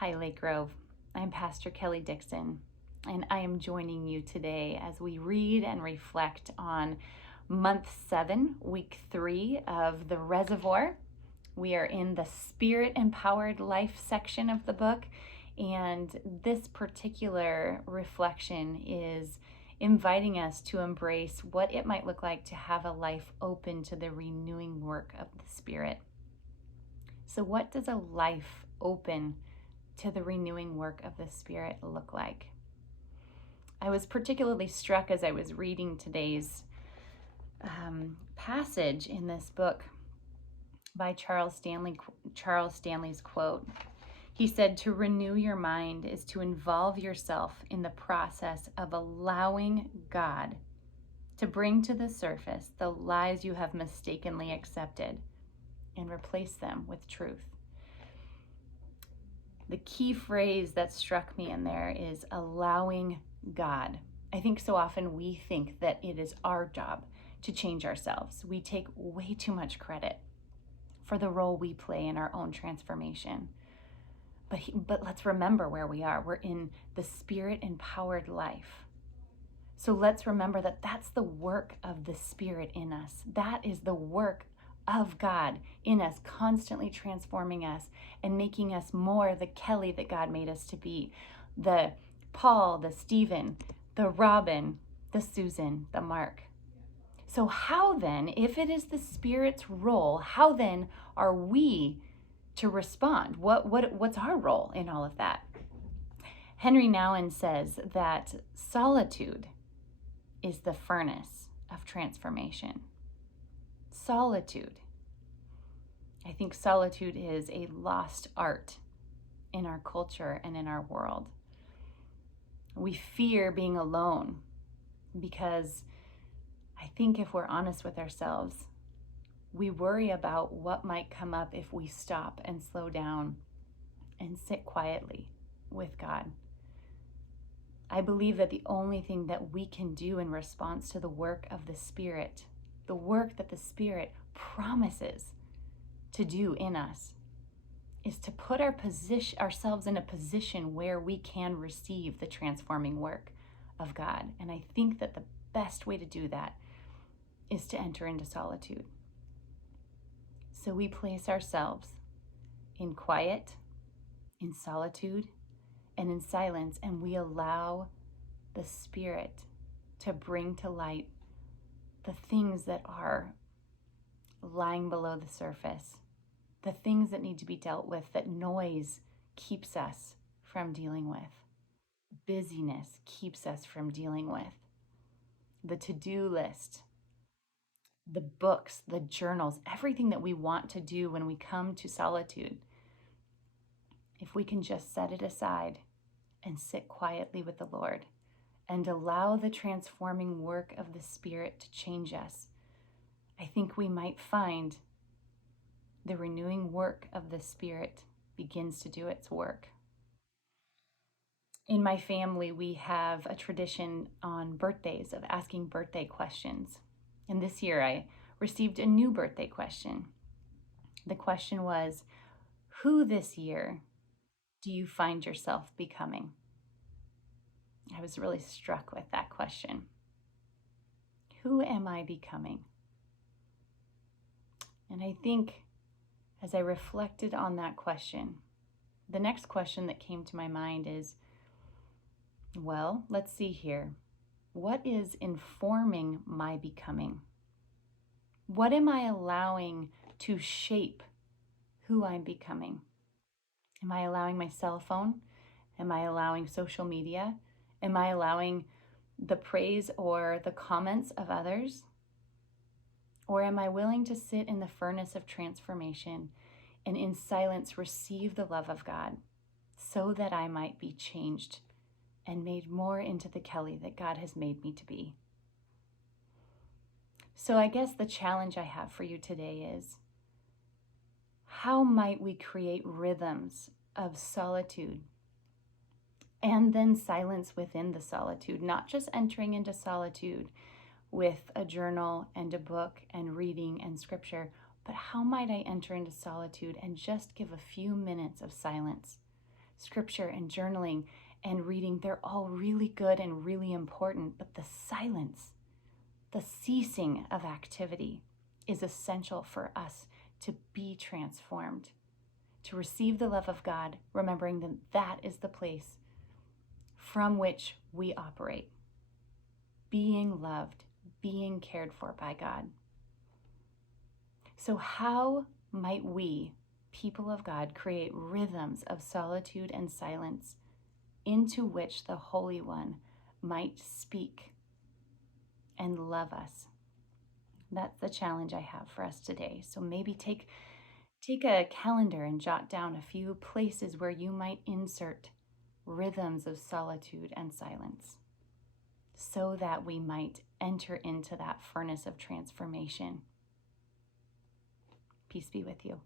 Hi, Lake Grove. I'm Pastor Kelly Dixon, and I am joining you today as we read and reflect on month 7, week 3 of the Reservoir. We are in the Spirit-Empowered Life section of the book, and this particular reflection is inviting us to embrace what it might look like to have a life open to the renewing work of the Spirit. So what does a life open to the renewing work of the Spirit look like? I was particularly struck as I was reading today's passage in this book by Charles Stanley's quote. He said, "To renew your mind is to involve yourself in the process of allowing God to bring to the surface the lies you have mistakenly accepted and replace them with truth." The key phrase that struck me in there is allowing God. I think so often we think that it is our job to change ourselves. We take way too much credit for the role we play in our own transformation. But let's remember where we are. We're in the Spirit-empowered life. So let's remember that that's the work of the Spirit in us. That is the work of God in us, constantly transforming us and making us more the Kelly that God made us to be. The Paul, the Stephen, the Robin, the Susan, the Mark. So how then, if it is the Spirit's role, how then are we to respond? What's our role in all of that? Henry Nouwen says that solitude is the furnace of transformation. Solitude. I think solitude is a lost art in our culture and in our world. We fear being alone because I think if we're honest with ourselves, we worry about what might come up if we stop and slow down and sit quietly with God. I believe that the only thing that we can do in response to the work of the Spirit, the work that the Spirit promises to do in us, is to put ourselves in a position where we can receive the transforming work of God. And I think that the best way to do that is to enter into solitude. So we place ourselves in quiet, in solitude, and in silence, and we allow the Spirit to bring to light the things that are lying below the surface, the things that need to be dealt with, that noise keeps us from dealing with, busyness keeps us from dealing with, the to-do list, the books, the journals, everything that we want to do when we come to solitude. If we can just set it aside and sit quietly with the Lord and allow the transforming work of the Spirit to change us, I think we might find the renewing work of the Spirit begins to do its work. In my family, we have a tradition on birthdays of asking birthday questions. And this year I received a new birthday question. The question was, who this year do you find yourself becoming? I was really struck with that question. Who am I becoming? And I think as I reflected on that question, the next question that came to my mind is, well, let's see here. What is informing my becoming? What am I allowing to shape who I'm becoming? Am I allowing my cell phone? Am I allowing social media? Am I allowing the praise or the comments of others? Or am I willing to sit in the furnace of transformation and in silence receive the love of God so that I might be changed and made more into the Kelly that God has made me to be? So I guess the challenge I have for you today is, how might we create rhythms of solitude and then silence within the solitude, not just entering into solitude with a journal and a book and reading and scripture, but how might I enter into solitude and just give a few minutes of silence Scripture and journaling and reading, they're all really good and really important, but the silence, the ceasing of activity is essential for us to be transformed, to receive the love of God, remembering that that is the place from which we operate, being loved, being cared for by God. So how might we, people of God, create rhythms of solitude and silence into which the Holy One might speak and love us? That's the challenge I have for us today. So maybe take a calendar and jot down a few places where you might insert rhythms of solitude and silence so that we might enter into that furnace of transformation. Peace be with you.